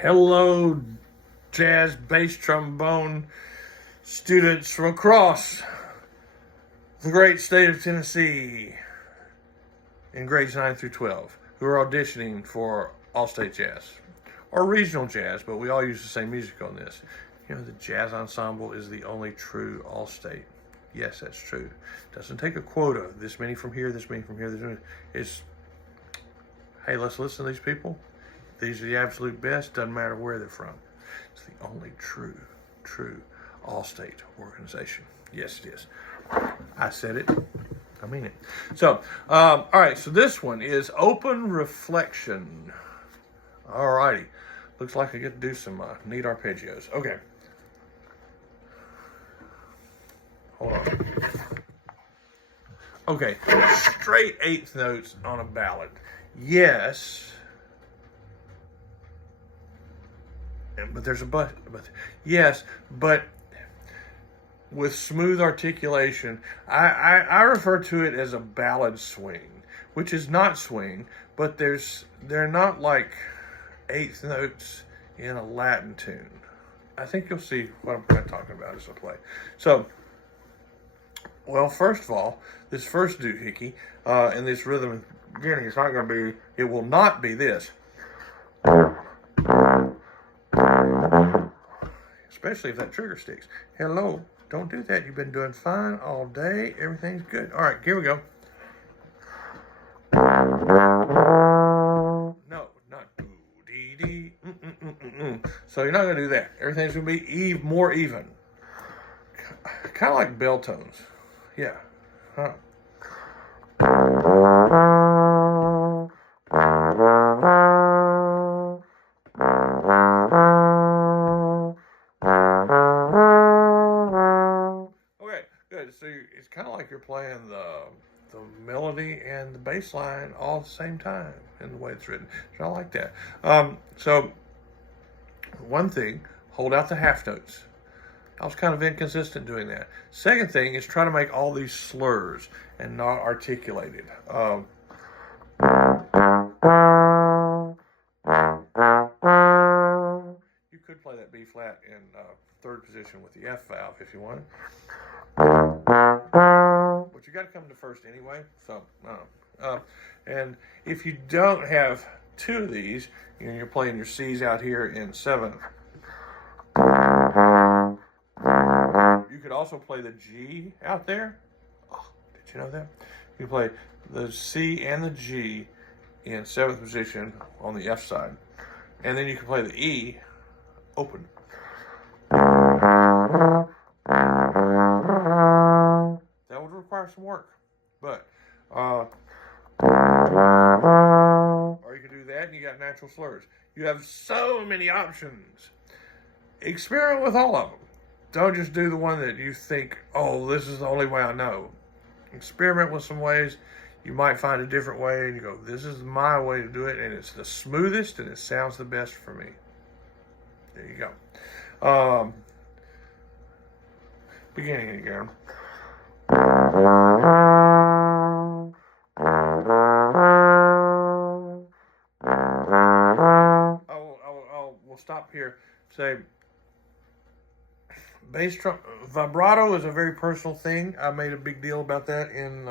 Hello, jazz bass trombone students from across the great state of Tennessee in grades 9 through 12 who are auditioning for All-State Jazz or Regional Jazz, but we all use the same music on this. You know, the jazz ensemble is the only true All-State. Yes, that's true. Doesn't take a quota. This many from here, this many from here. This many. It's, hey, let's listen to these people. These are the absolute best. Doesn't matter where they're from. It's the only true all-state organization. Yes, it is. I said it. I mean it. So, all right. So this one is open reflection. All righty. Looks like I get to do some neat arpeggios. Okay. Hold on. Okay. Straight eighth notes on a ballad. Yes. But there's a but. Yes, but with smooth articulation, I refer to it as a ballad swing, which is not swing, but they're not like eighth notes in a Latin tune. I think you'll see what I'm kind of talking about as I play. So, well, first of all, this first doohickey and this rhythm beginning, it's not going to be. It will not be this. Especially if that trigger sticks. Hello, don't do that. You've been doing fine all day. Everything's good. All right, here we go. No, not doo-dee-dee. So you're not going to do that. Everything's going to be more even. Kind of like bell tones. Yeah. Huh. So it's kind of like you're playing the melody and the bass line all at the same time in the way it's written. So I like that. So one thing, hold out the half notes. I was kind of inconsistent doing that. Second thing is try to make all these slurs and not articulated. You could play that B flat in third position with the F valve if you wanted. But you got to come to first anyway. So, and if you don't have two of these, you're playing your C's out here in seventh. You could also play the G out there. Oh, did you know that? You play the C and the G in seventh position on the F side, and then you can play the E open. That would require some work, but or you can do that and you got natural slurs. You have so many options. Experiment with all of them. Don't just do the one that you think, oh, this is the only way I know. Experiment with some ways. You might find a different way and you go, this is my way to do it, and it's the smoothest and it sounds the best for me. There you go. Beginning again. We'll stop here. Say, bass drum vibrato is a very personal thing. I made a big deal about that in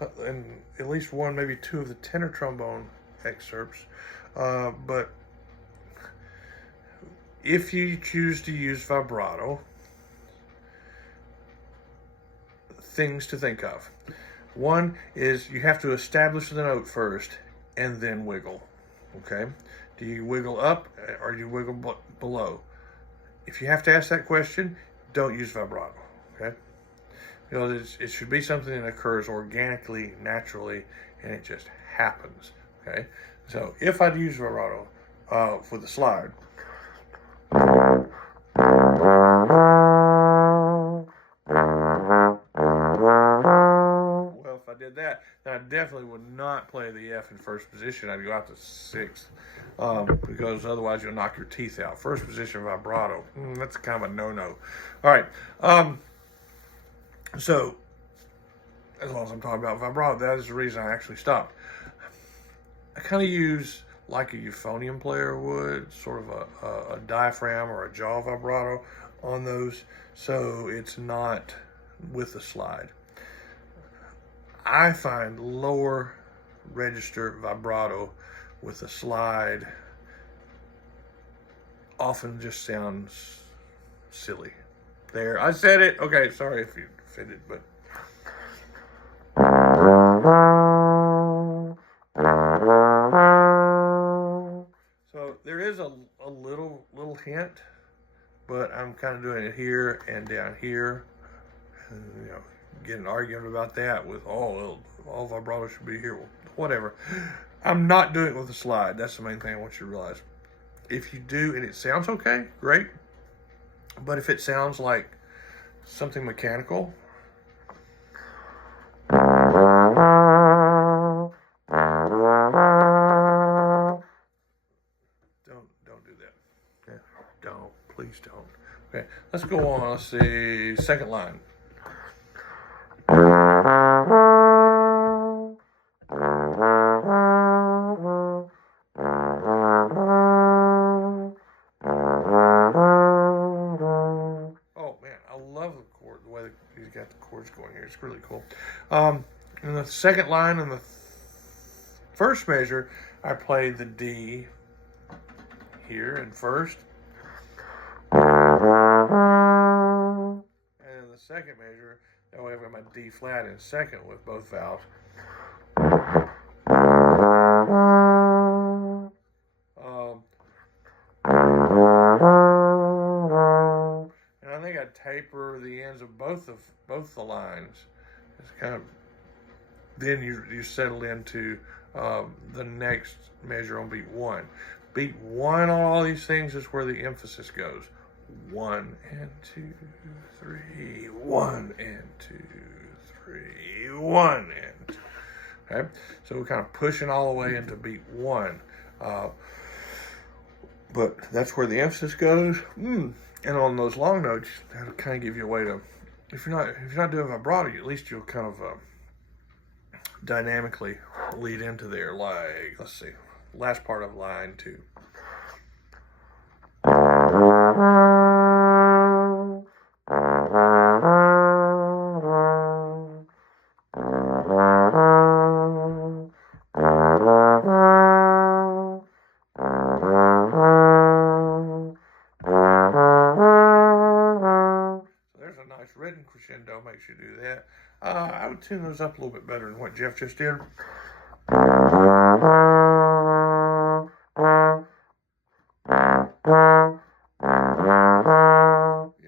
at least one, maybe two of the tenor trombone excerpts. But if you choose to use vibrato, things to think of. One is you have to establish the note first and then wiggle. Okay? Do you wiggle up or do you wiggle below? If you have to ask that question, don't use vibrato. Okay? Because it should be something that occurs organically, naturally, and it just happens. Okay? So if I'd use vibrato for the slide, did that, then I definitely would not play the F in first position. I'd go out to sixth because otherwise you'll knock your teeth out. First position vibrato, that's kind of a no-no. All right, so as long as I'm talking about vibrato, that is the reason I actually stopped. I kind of use like a euphonium player would, sort of a diaphragm or a jaw vibrato on those, so it's not with the slide. I find lower register vibrato with a slide often just sounds silly. There, I said it. Okay, sorry if you offended, but. So there is a little hint, but I'm kind of doing it here and down here, and get an argument about that with all vibrato should be here. Well, whatever. I'm not doing it with a slide. That's the main thing I want you to realize. If you do and it sounds okay, great. But if it sounds like something mechanical, don't do that. Yeah, don't. Please don't. Okay, let's go on. Let's see. Second line. The way he's got the chords going here. It's really cool. In the second line in the first measure, I played the D here in first. And in the second measure, that way I've got my D flat in second with both valves. And I think I taper the ends of both the lines. It's kind of, then you settle into the next measure on beat one. Beat one on all these things is where the emphasis goes. 1 and 2, 3. 1 and 2, 3. 1 and 2. Okay, so we're kind of pushing all the way into beat one. But that's where the emphasis goes. And on those long notes, that'll kind of give you a way to, if you're not doing vibrato, at least you'll kind of dynamically lead into there. Like, let's see, last part of line 2. Written crescendo makes you do that. I would tune those up a little bit better than what Jeff just did. Yeah,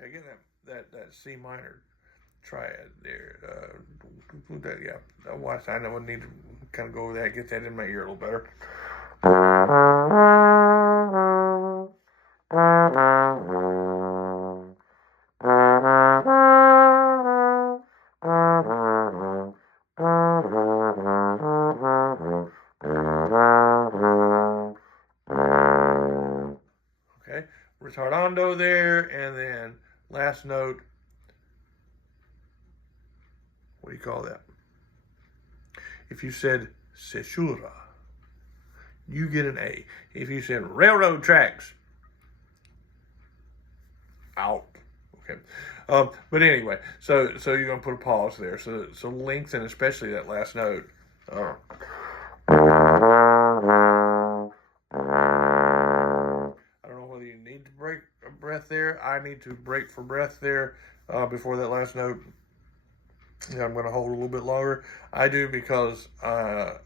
again, that C minor triad there. I know I need to kind of go over that, get that in my ear a little better. Okay, retardando there, and then last note. What do you call that? If you said cesura, you get an A. If you said railroad tracks, out. Okay. But anyway, so you're gonna put a pause there. So lengthen, especially that last note. I don't know whether you need to break a breath there. I need to break for breath there before that last note. Yeah, I'm going to hold a little bit longer. I do because I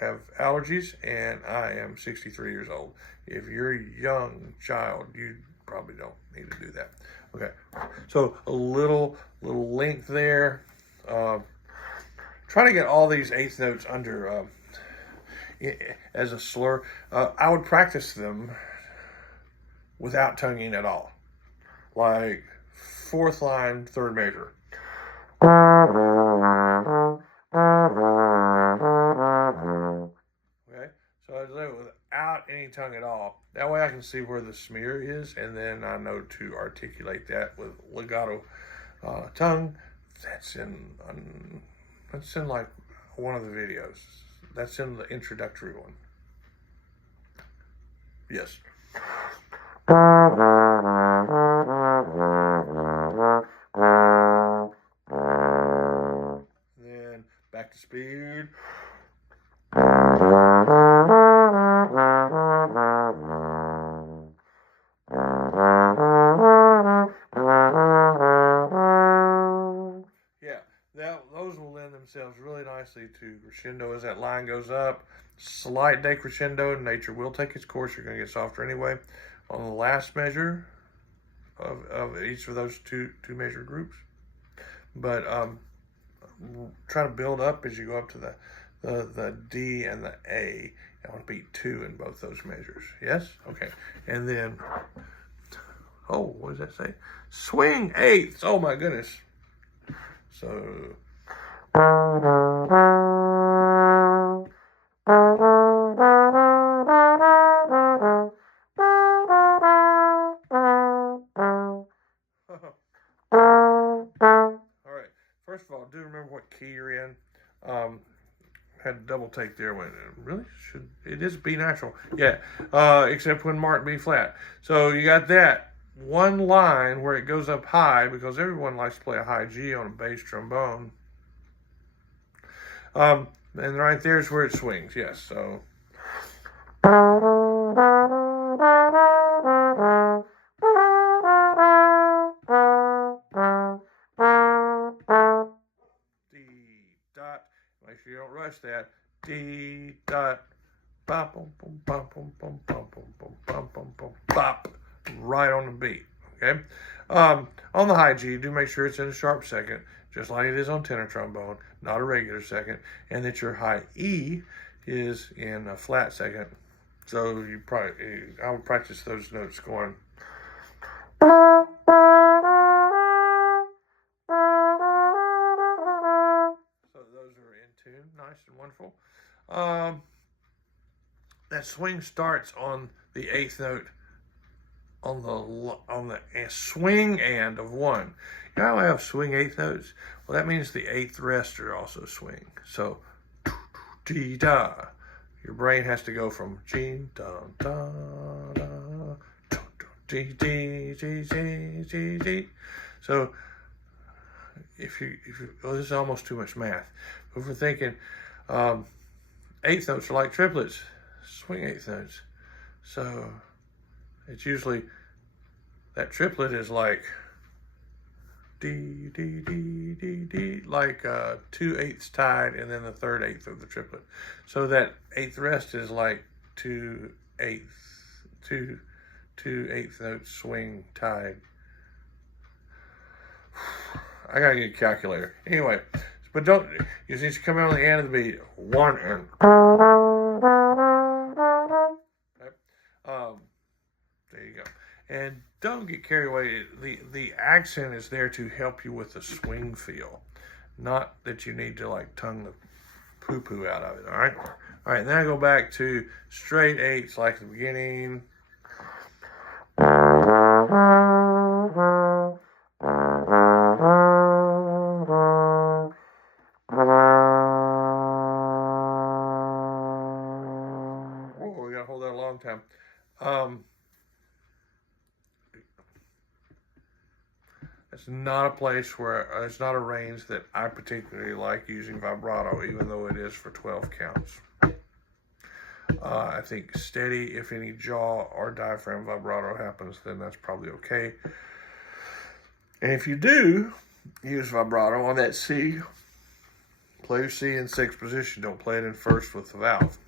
have allergies and I am 63 years old. If you're a young child, you probably don't need to do that. Okay, so a little length there. Try to get all these eighth notes under as a slur. I would practice them without tonguing at all. Like fourth line, third measure. Okay, so I do it without any tongue at all. That way I can see where the smear is, and then I know to articulate that with legato tongue. That's in like one of the videos. That's in the introductory one. Yes. Then back to speed. Yeah, those will lend themselves really nicely to crescendo as that line goes up. Slight decrescendo. Nature will take its course. You're going to get softer anyway. On the last measure of each of those two measure groups. But try to build up as you go up to the D and the A. I want to beat 2 in both those measures. Yes? Okay. And then, oh, what does that say? Swing eighths. Oh, my goodness. So. All right. First of all, do remember what key you're in. Had to double take there when really should it is B natural. Yeah. Except when marked B flat. So you got that one line where it goes up high because everyone likes to play a high G on a bass trombone. And right there's where it swings. Yes. So. Dot. Make sure you don't rush that. D dot. Bop, boom, boom, bop, boom, boom, bop, boom, boom, bop, boom, boom, bop. Right on the beat. Okay. On the high G, do make sure it's in a sharp second, just like it is on tenor trombone, not a regular second, and that your high E is in a flat second. So I would practice those notes going. So those are in tune, nice and wonderful. That swing starts on the eighth note on the swing and of 1. You know how I have swing eighth notes? Well, that means the eighth rest are also swing. So, dee da. Your brain has to go from G da da da D D G G G G. So if you this is almost too much math. If we're thinking eighth notes are like triplets, swing eighth notes. So it's usually that triplet is like D D D D D, like 2/8 tied, and then the 3/8 of the triplet. So that eighth rest is like 2/8 notes swing tied. I gotta get a calculator. Anyway, but don't you need to come out on the end of the beat. 1 and. Okay. There you go. And don't get carried away. The accent is there to help you with the swing feel, not that you need to like tongue the poo-poo out of it. All right. All right. Now go back to straight eights like at the beginning. Oh, we gotta hold that a long time. It's not a place where it's not a range that I particularly like using vibrato, even though it is for 12 counts. I think steady, if any jaw or diaphragm vibrato happens, then that's probably okay. And if you do use vibrato on that C, play your C in 6th position. Don't play it in 1st with the valve,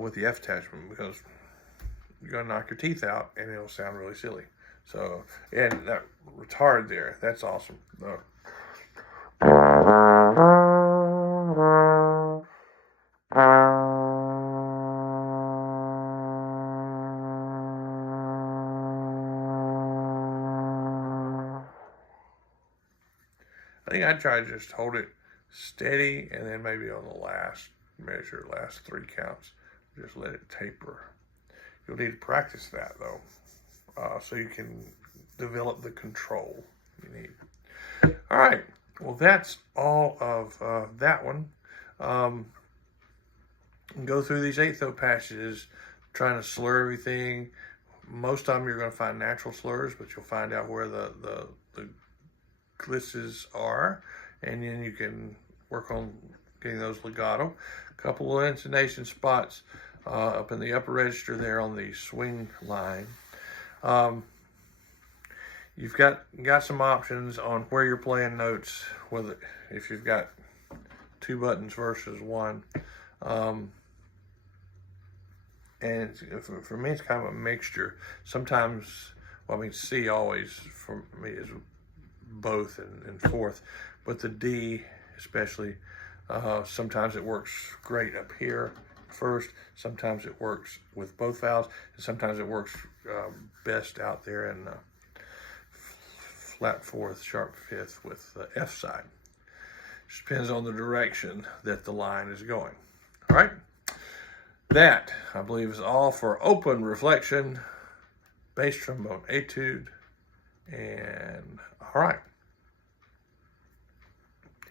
with the F attachment, because you're going to knock your teeth out and it'll sound really silly. So, and that retard there, that's awesome. I think I'd try to just hold it steady, and then maybe on the last measure, last 3 counts, just let it taper. You'll need to practice that, though, so you can develop the control you need. All right. Well, that's all of that one. Go through these eighth note passages trying to slur everything. Most of them you're going to find natural slurs, but you'll find out where the glisses are, and then you can work on getting those legato. A couple of intonation spots up in the upper register there on the swing line. You've got some options on where you're playing notes, whether if you've got 2 buttons versus 1. And for me, it's kind of a mixture. Sometimes, well, I mean, C always for me is both and fourth, but the D especially, sometimes it works great up here first, sometimes it works with both valves, and sometimes it works best out there in flat fourth, sharp fifth with the F side. Just depends on the direction that the line is going. All right. That, I believe, is all for open reflection, bass trombone etude, and all right.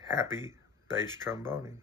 Happy bass tromboning.